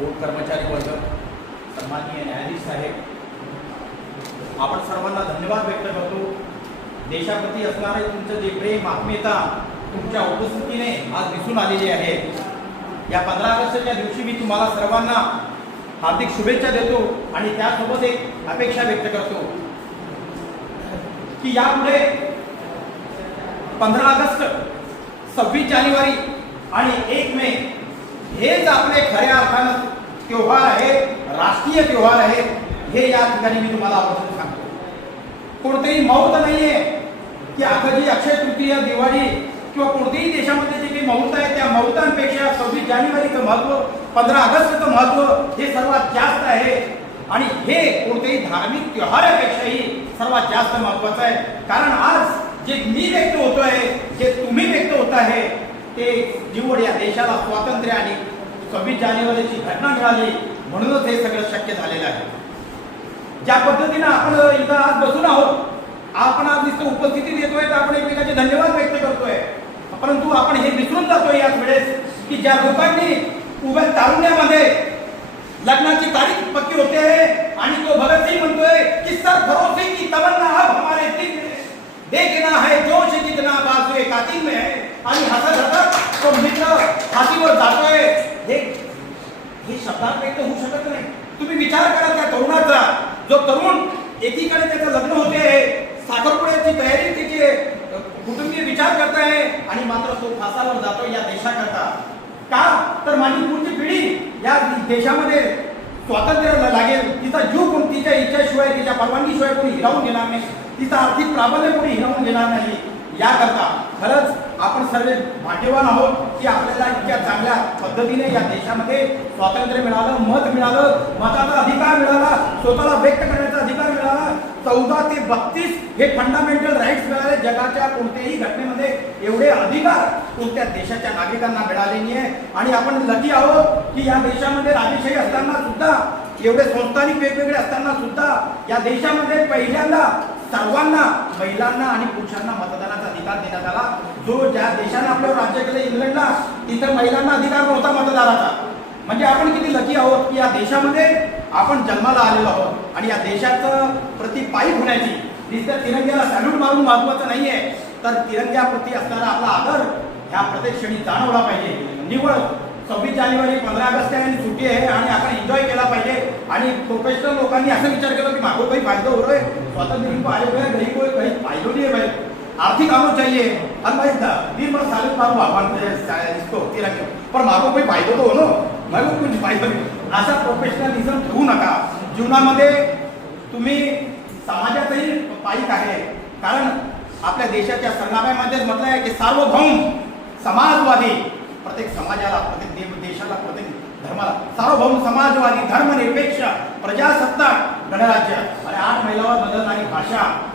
Court कर्मचारी वर्ग सन्माननीय न्यायाधीश साहेब आपण सर्वांना धन्यवाद व्यक्त करतो. देशाप्रती असणारे तुमचं जे प्रेम आत्मीयता तुमच्या उपस्थितीने आज दिसून आलेली आहे. या पंधरा ऑगस्टच्या दिवशी मी तुम्हाला सर्वांना हार्दिक शुभेच्छा देतो आणि त्यासोबत एक अपेक्षा व्यक्त करतो. की यापुढे पंधरा ऑगस्ट सव्वीस जानेवारी आणि एक मे हेच आपले खऱ्या अर्थानं त्योहार आहेत राष्ट्रीय त्योहार आहेत हे या ठिकाणी मी तुम्हाला आवर्जून सांगतो. कोणतेही मौत नाहीये की आता जी अक्षय तृतीया दिवाळी किंवा कोणत्याही देशामध्ये जे काही मौत आहे त्या मौतांपेक्षा सव्वीस जानेवारीचं महत्त्व पंधरा ऑगस्टचं महत्त्व हे सर्वात जास्त आहे. आणि हे कोणत्याही धार्मिक त्योहारापेक्षाही सर्वात जास्त महत्वाचं आहे. कारण आज जे मी व्यक्त होतोय जे तुम्ही व्यक्त होत आहे ते निवड या देशाला स्वातंत्र्य आणि सव्वीस जानेवारीची घटना मिळाली म्हणूनच हे सगळं शक्य झालेलं आहे. ज्या पद्धतीनं आपण इथं आज बसून आहोत आपण आज नुसतं उपस्थिती देतोय तर आपण एकमेकांचे धन्यवाद व्यक्त करतोय. परंतु आपण हे विसरून जातोय याच वेळेस की ज्या लोकांनी उभ्या तारुण्यामध्ये लग्नाची तारीख पक्की होते आहे आणि तो भगतसिंग म्हणतोय की सर भरोसे की तमन्ना अब हमारे दिल में देखना है जोश जितना बाजू कातिल में है। आणि हसत हसत तो मित्र फाशीवर जातोय. हे हे शब्दात व्यक्त होऊ शकत नाही. तुम्ही विचार करा त्या तरुणाचा. जो तरुण एकीकडे त्याचं लग्न होते साखरपुड्याची तयारी त्याचे कुटुंबीय विचार करताय आणि मात्र तो फासावर जातो या देशाकरता. का? तर माझी पुढची पिढी या देशामध्ये स्वातंत्र्य लागेल. तिचा जीव कोण तिच्या इच्छाशिवाय तिच्या परवानगीशिवाय कोणी हिरावून घेणार नाही. तिचा आर्थिक प्राबल्य कोणी हिरावून घेणार नाही याकरता खरंच आपण सर्व भाग्यवान आहोत की आपल्याला इतक्या चांगल्या पद्धतीने या देशामध्ये स्वातंत्र्य मिळालं मत मिळालं मताचा अधिकार मिळाला स्वतःला व्यक्त करण्याचा अधिकार मिळाला. चौदा ते बत्तीस हे फंडामेंटल राईट्स मिळाले. जगाच्या कोणत्याही घटनेमध्ये एवढे अधिकार कोणत्या देशाच्या नागरिकांना मिळाले नाही आहे आणि आपण लकी आहोत की या देशामध्ये राजेशाही असताना सुद्धा एवढे संस्थानिक वेगवेगळे असताना सुद्धा या देशामध्ये पहिल्यांदा सर्वांना महिलांना आणि पुरुषांना मतदानाचा अधिकार देण्यात आला. जो ज्या देशाने आपलं राज्य केलं इंग्लंडला तिथं महिलांना अधिकार नव्हता मतदाराचा. म्हणजे आपण किती लकी आहोत की या देशामध्ये आपण जन्माला आलेलो आहोत आणि या देशाचं प्रति पायी होण्याची नुसतं तिरंग्याला सॅल्यूट मारून महत्वाचं नाहीये. तर तिरंग्याप्रती असणारा आपला आदर ह्या प्रत्येक क्षणी जाणवला पाहिजे. निवड सव्वीस जानेवारी पंधरा ऑगस्ट आहे आणि सुट्टी आहे आणि आपण एन्जॉय केला पाहिजे. आणि प्रोफेशनल लोकांनी असं विचार केला की मागो काही फायदा होतोय. स्वातंत्र्य आयोग आए हुए हैं, फायदो आर्थिक आना चाहिए। अरे भाई दिन भर साल मारो भगवान के सा- इसको पर मारो कोई फायदा तो हो ना? मागो कुछ फायदा नाही। असा प्रोफेशनलिझम ठेवू नका जीवनामध्ये तुम्ही समाजातही पाईक आहे. कारण आपल्या देशाच्या संग्रामामध्येच म्हटलं आहे की सार्वभौम समाजवादी प्रत्येक समाजाला प्रत्येक देव देशाला प्रत्येक धर्माला सार्वभौम समाजवादी धर्मनिरपेक्ष प्रजासत्ताक गणराज्य. आणि आठ मैलावर बदलणारी भाषा.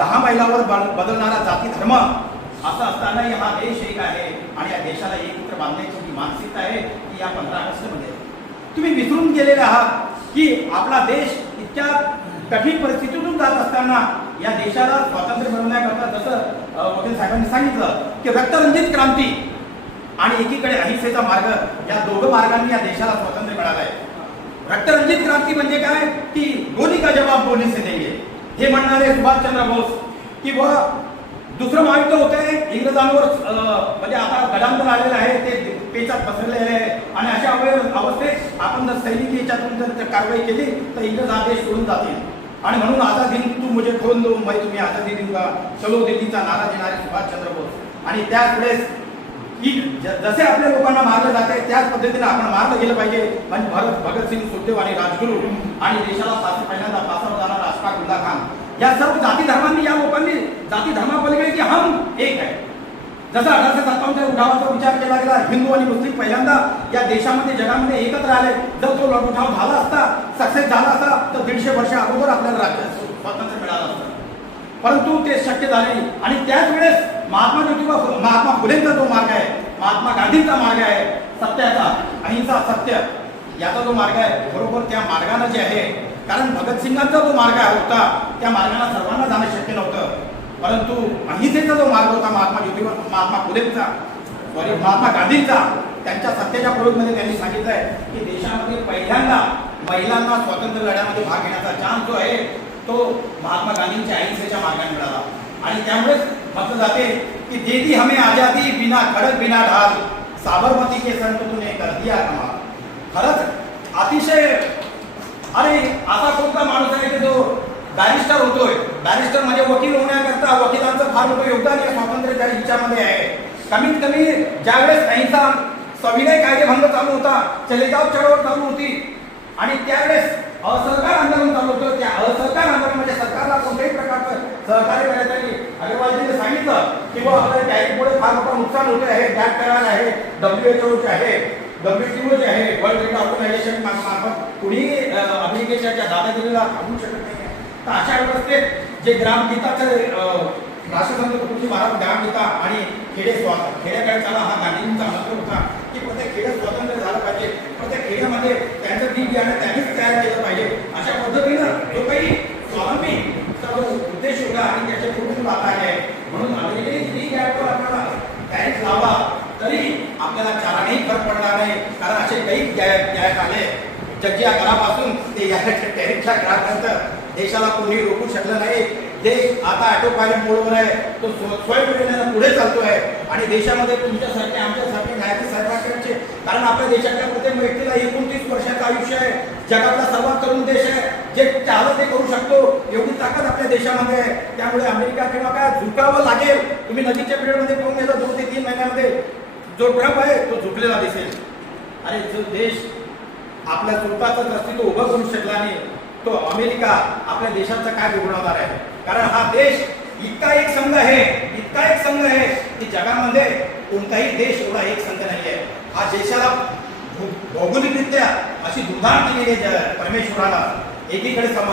दहा मैलावर बदलणारा जाती धर्म असं असतानाही हा देश एक आहे आणि या देशाला एकत्र बांधण्याची जी मानसिकता आहे ती या पंधरा ऑगस्टमध्ये तुम्ही विसरून गेलेले आहात की आपला देश इतक्या कठीण परिस्थितीतून जात असताना या देशाला स्वातंत्र्य मिळवण्याकरता जसं वकील साहेबांनी सांगितलं की रक्तरंजित क्रांती आणि एकीकडे अहिंसेचा मार्ग या दोघं मार्गांनी या देशाला स्वातंत्र्य मिळालं आहे रक्तरंजित क्रांती म्हणजे काय? की गोली का जवाब पोलीस देंगे. हे म्हणणारे सुभाषचंद्र बोस की व दुसरं महायुद्ध होते इंग्रजांवर म्हणजे आता गडांतर आलेलं आहे ते पेचात पसरलेले आहे. आणि अशा अवस्थेत आपण जर सैनिकी याच्यातून जर कारवाई केली तर इंग्रज आदेश सोडून जातील. आणि म्हणून आझादी हिंद तू मुझे खोल दो भाई तुम्ही आझादी देऊगा. चलो दिल्लीचा नारा देणारे सुभाषचंद्र बोस. आणि त्याच वेळेस की जसे आपल्या लोकांना मारलं जाते त्याच पद्धतीने आपण मारलं गेलं पाहिजे. म्हणजे भरत भगतसिंग सुखदेव आणि राजगुरू. आणि देशाला फाशी पहिल्यांदा फासावर जाणारा अशफाक उल्ला खान या सर्व जाती धर्मांनी या लोकांनी जाती धर्मापलीकडे की हम एक आहे. जसं अठराशे सत्तावन्नच्या उठावाचा विचार केला गेला हिंदू आणि मुस्लिम पहिल्यांदा या देशामध्ये जगामध्ये एकत्र आले. जर तो उठाव झाला असता सक्सेस झाला असता तर दीडशे वर्ष अगोदर आपल्याला राज्य स्वातंत्र्य मिळालं असतं. परंतु ते शक्य झाले नाही. आणि त्याच वेळेस महात्मा ज्योतिबा महात्मा फुलेंचा जो मार्ग आहे महात्मा गांधींचा मार्ग आहे सत्याचा अहिंसा सत्य याचा जो मार्ग आहे बरोबर त्या मार्गानं जे आहे कारण भगतसिंगांचा जो मार्ग आहे होता त्या मार्गाला सर्वांना जाणं शक्य नव्हतं. परंतु अहिंसेचा जो मार्ग होता महात्मा ज्योतिबा महात्मा फुलेंचा सॉरी महात्मा गांधींचा त्यांच्या सत्तेच्या प्रयोगमध्ये त्यांनी सांगितलंय की देशामध्ये पहिल्यांदा महिलांना स्वातंत्र्य लढ्यामध्ये भाग घेण्याचा चान्स जो आहे तो महात्मा गांधींच्या अहिंसेच्या मार्गाने मिळाला. आणि त्यामुळेच म्हटलं जाते की देती हमें आजादी बिना खडक बिना ढाल साबरमती के संत तुने कर दिया कमाल. खरंच अतिशय अरे असा कोणता माणूस आहे की जो बॅरिस्टर होतोय? बॅरिस्टर म्हणजे वकील होण्याकरता वकिलांचं फार मोठं योगदान या स्वातंत्र्याच्या हिच्यामध्ये आहे. कमीत कमी ज्यावेळेस अहिंसा सविनय कायदेभंग चालू होता चलेगाव चळवळ चालू होती आणि त्यावेळेस असहकार आंदोलन चालू होतं त्या असहकार आंदोलन म्हणजे सरकारला कोणत्याही प्रकारचं सहकार्य करण्यासाठी अग्रवालजीने सांगितलं की बुवा आपल्या पुढे फार मोठं नुकसान होते आहे गॅप करार आहे डब्ल्यू एच ओचे आहे डब्ल्यू जे आहे वर्ल्ड ट्रेड ऑर्गनायझेशन मार्फत कुणी अमेरिकेच्या ज्या दादागिरीला थांबू शकत नाही तर अशा व्यवस्थेत जे ग्रामगीताचं अं, राष्ट्रसंत तुकडोजी महाराज ग्रामगीता आणि खेडे स्वातंत्र्य खेड्याकडचा हा गांधींचा मंत्र होता की प्रत्येक खेडे स्वातंत्र्य झालं पाहिजे. प्रत्येक खेड्यामध्ये त्यांचं बी बियाणं त्यांनीच तयार केलं पाहिजे अशा पद्धतीनं जो काही स्वावलंबी चा जो उद्देश होता आणि त्याचे कुटुंब आता आहे म्हणून अमेरिकेने किती गॅपवर आपल्याला टॅरिफ लावला तरी आपल्याला चारानेही फरक पडणार नाही. कारण असे काही गायक गॅप आले जगच्या घरापासून ते या टॅरिफच्या घरापर्यंत देशाला कोणी रोखू शकलं नाही. देश आता ऑटो पायलट मोडवर आहे तो स्व- स्वयंप्रेरणेनं पुढे आहे आणि देशामध्ये तुमच्यासारखे आमच्यासारखे न्यायाधीश सरकारचे कारण आपल्या देशातल्या प्रत्येक व्यक्तीला एकोणतीस वर्षाचं आयुष्य आहे. जगातला सर्वात तरुण देश आहे. जे चालत ते करू शकतो एवढी ताकद आपल्या देशामध्ये आहे. त्यामुळे अमेरिका किंवा काय झुकावं लागेल. तुम्ही नजीकच्या पिरियडमध्ये पाहून गेला दोन ते तीन महिन्यामध्ये. जो ट्रम्प आहे तो झुकलेला दिसेल. आणि जो देश आपल्या स्वतःच अस्तित्व उभं करू शकला नाही तो अमेरिका आपल्या देशाचा काय बिघडवणार आहे? कारण हा देश इतका एक संघ आहे इतका एक संघ आहे की जगामध्ये कोणताही देश एवढा एक संघ नाही आहे. हा देशाला भौगोलिकरित्या अशी दुधार दिलेली आहे ज- परमेश्वराला. एकीकडे सम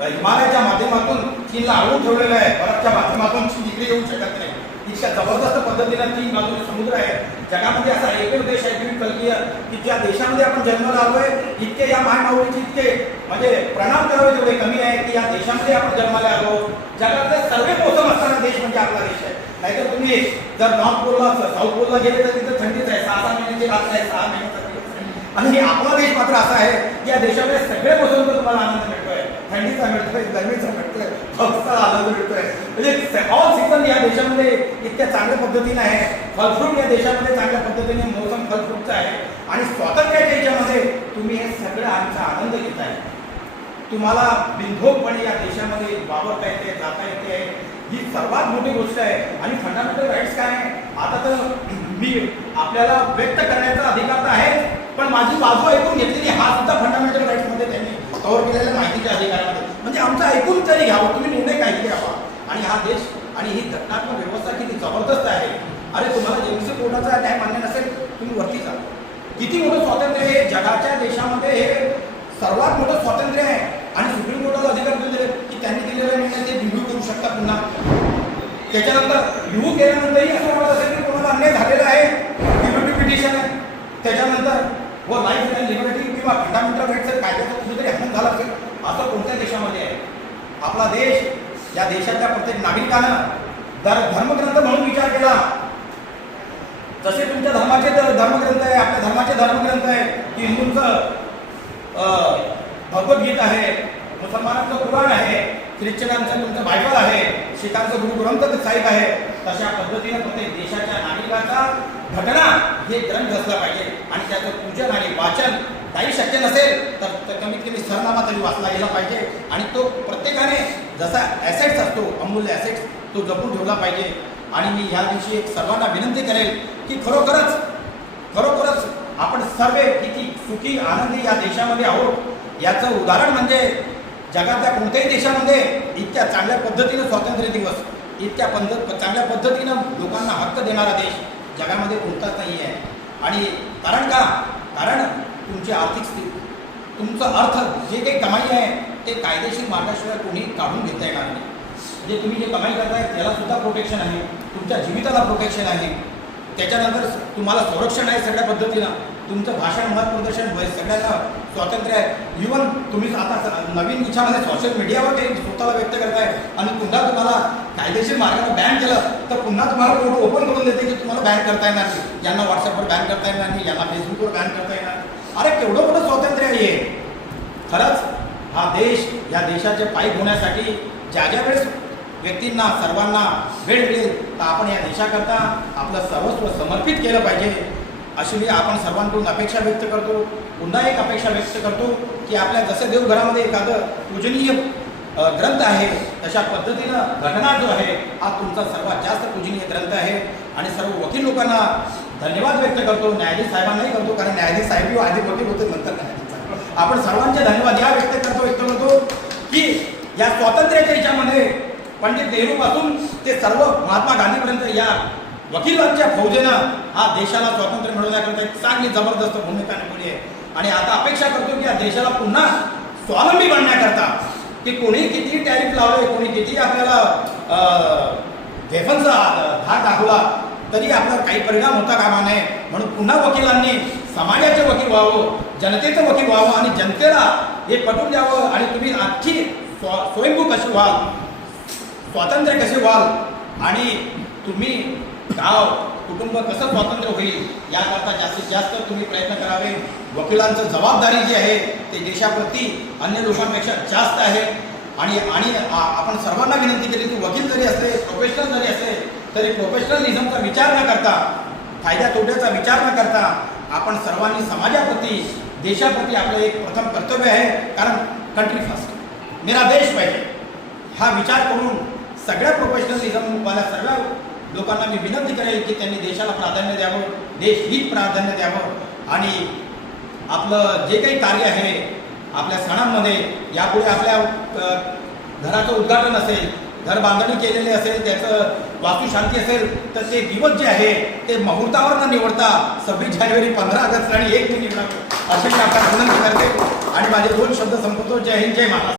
हिमालयाच्या माध्यमातून चीनला अडवून ठेवलेलं आहे बर्फच्या माध्यमातून चीन इकडे येऊ शकत नाही. इतक्या जबरदस्त पद्धतीनं तीन बाजूने समुद्र आहे. जगामध्ये असा एकच देश आहे की कल्पीय की ज्या देशामध्ये आपण जन्माला आलोय इतके या महामाऊलीचे इतके म्हणजे प्रणाम करावे तेवढे कमी आहे की या देशामध्ये आपण जन्माला आलो. जगातले सर्व मोसम असणारा देश म्हणजे आपला देश आहे. नाहीतर तुम्ही जर नॉर्थ पोलला साऊथ पोलला गेले तर तिथं थंडीच आहे. सहा सहा महिन्याची रात्र आहे सहा महिन्याचा आणि आपला देश मात्र असा आहे की या देशामध्ये सगळे मोसम तुम्हाला आनंद मिळतोय. थंडीचा मिळतोय गरमीचा मिळतोय पावसाचा आनंद मिळतोय. म्हणजे ऑल सीझन या देशामध्ये इतक्या चांगल्या पद्धतीने आहे. फलफ्रूट या देशामध्ये चांगल्या पद्धतीने मोसम फलफ्रूटचं आहे. आणि स्वातंत्र्याच्या याच्यामध्ये तुम्ही हे सगळं आमचा आनंद घेताय तुम्हाला बिनधोकपणे या देशामध्ये वावरता येते जाता येते. ही सर्वात मोठी गोष्ट आहे. आणि फंडामेंटल राईट्स काय आहे? आता तर मी आपल्याला व्यक्त करण्याचा अधिकार तर आहे पण माझी बाजू ऐकून घेतलेली हा सुद्धा फंडामेंटल राईट्समध्ये त्यांनी. कव्हर केलेल्या माहितीच्या अधिकारामध्ये. म्हणजे आमचं ऐकून तरी घ्यावं तुम्ही निर्णय काही घ्यावा. आणि हा देश आणि ही घटनात्मक व्यवस्था किती जबरदस्त आहे. अरे तुम्हाला जेमसी कोर्टाचा न्याय मान्य नसेल तुम्ही वरती जा. किती मोठं स्वातंत्र्य हे जगाच्या देशामध्ये हे सर्वात मोठं स्वातंत्र्य आहे. आणि सुप्रीम कोर्टाला अधिकार दिले की त्यांनी दिलेले निर्णय ते रिव्ह्यू करू शकतात पुन्हा. त्याच्यानंतर रिव्ह्यू केल्यानंतरही असं वाटत असेल की कोणाला अन्याय झालेला आहे. लिबर्टी पिटिशन आहे. त्याच्यानंतर व लाईफ अँड लिबर्टी किंवा फंडामेंटल राईट्स कायद्याचा कुठेतरी हनन झाला असेल असं कोणत्या देशामध्ये आहे? आपला देश या देशाच्या प्रत्येक नागरिकानं धर धर्मग्रंथ म्हणून विचार केला. जसे तुमच्या धर्माचे धर्मग्रंथ आहे आपल्या धर्माचे धर्मग्रंथ आहे की हिंदूंचं अं, भगवद्गीता आहे मुसलमानांचं कुराण आहे ख्रिश्चनांचं तुमचं बायबल आहे शिखांचं गुरु ग्रंथ साहिब आहे तशा पद्धतीनं प्रत्येक देशाच्या नागरिकाचा घटना हे ग्रंथ असला पाहिजे. आणि त्याचं पूजन आणि वाचन काही शक्य नसेल तर कमीत कमी सरनामा तरी वाचला गेला पाहिजे. आणि तो प्रत्येकाने जसा ॲसेट्स असतो अमूल्य ॲसेट्स तो जपून ठेवला पाहिजे. आणि मी ह्या दिवशी एक सर्वांना विनंती करेल की खरोखरच खरोखरच आपण सर्व किती सुखी आनंदी या देशामध्ये आहोत. याचं उदाहरण म्हणजे जगातल्या कोणत्याही देशामध्ये इतक्या चांगल्या पद्धतीनं स्वातंत्र्य दिवस इतक्या पद्धत चांगल्या पद्धतीनं लोकांना हक्क देणारा देश जगामध्ये कोणताच नाही आहे आणि कारण का? कारण तुमची आर्थिक स्थिती तुमचं अर्थ जे काही कमाई आहे ते कायदेशीर मार्गाशिवाय कोणी काढून घेता येणार नाही. म्हणजे तुम्ही जे कमाई करताय त्यालासुद्धा प्रोटेक्शन आहे. तुमच्या जीविताला प्रोटेक्शन आहे. त्याच्यानंतर तुम्हाला संरक्षण आहे सगळ्या पद्धतीनं तुमचं भाषण मत प्रदर्शन वय सगळ्यांना स्वातंत्र्य आहे. इवन तुम्ही आता नवीन विचारामध्ये सोशल मीडियावर काही स्वतःला व्यक्त करताय आणि पुन्हा तुम्हाला कायदेशीर मार्गाने बॅन केलं तर पुन्हा तुम्हाला फोटो ओपन करून देते की तुम्हाला बॅन करता येणार नाही? यांना व्हॉट्सअपवर बॅन करता येणार नाही यांना फेसबुकवर बॅन करता येणार अरे केवढं मोठं स्वातंत्र्य आहे खरंच हा देश या देशाचे पायी होण्यासाठी ज्या ज्या वेळेस व्यक्तींना सर्वांना वेळ मिळेल तर आपण या देशाकरता आपलं सर्वस्व समर्पित केलं पाहिजे. अशी मी आपण सर्वांकडून अपेक्षा व्यक्त करतो. पुन्हा एक अपेक्षा व्यक्त करतो की आपल्या जसं देवघरामध्ये एखादं पूजनीय ग्रंथ आहे तशा पद्धतीनं घटना जो आहे हा तुमचा सर्वात जास्त पूजनीय ग्रंथ आहे. आणि सर्व वकील लोकांना धन्यवाद व्यक्त करतो. न्यायाधीश साहेबांनाही करतो कारण न्यायाधीश साहेब आधी वकील होते नंतर न्यायाधीश आपण सर्वांचे धन्यवाद या व्यक्त करतो व्यक्त करतो की या स्वातंत्र्याच्या याच्यामध्ये पंडित नेहरूपासून ते सर्व महात्मा गांधीपर्यंत या वकिलांच्या फौजेनं हा देशाला स्वातंत्र्य मिळवण्याकरता एक चांगली जबरदस्त भूमिका निभवली आहे. आणि आता अपेक्षा करतो की या देशाला पुन्हा स्वावलंबी बनण्याकरता की कोणी किती टॅरिफ लावले कोणी किती आपल्याला वेफनचा धाक दाखवला तरी आपला काही परिणाम होता कामा नये. म्हणून पुन्हा वकिलांनी समाजाचे वकील व्हावं जनतेचं वकील व्हावं आणि जनतेला हे पटवून द्यावं. आणि तुम्ही आजची स्व स्वयंभू कसे व्हाल स्वातंत्र्य कसे व्हाल आणि तुम्ही गाव कुटुंब कसं स्वातंत्र्य होईल याकरता जास्तीत जास्त तुम्ही प्रयत्न करावे. वकिलांचं जबाबदारी जी आहे ते देशाप्रती अन्य लोकांपेक्षा जास्त आहे. आणि आणि आपण सर्वांना विनंती केली की वकील जरी असले प्रोफेशनल जरी असले तरी प्रोफेशनलिझमचा विचार न करता फायद्या तोट्याचा विचार न करता आपण सर्वांनी समाजाप्रती देशाप्रती आपलं एक प्रथम कर्तव्य आहे कारण कंट्री फर्स्ट मेरा देश पाहिजे. हा विचार करून सगळ्या प्रोफेशनलिझमवाल्या सर्व लोकांना मी विनंती करेल की त्यांनी देशाला प्राधान्य द्यावं देशहित प्राधान्य द्यावं आणि आपलं जे काही कार्य आहे आपल्या सणांमध्ये यापुढे आपल्या घराचं उद्घाटन असेल घर बांधणी केलेली असेल त्याचं वास्तुशांती असेल तर ते दिवस जे आहे ते मुहूर्तावर न निवडता सव्वीस जानेवारी पंधरा ऑगस्ट आणि एक मे निवडावं अशी मी आपण विनंती करते. आणि माझे दोन शब्द संपवतो. जय हिंद जय महाराष्ट्र.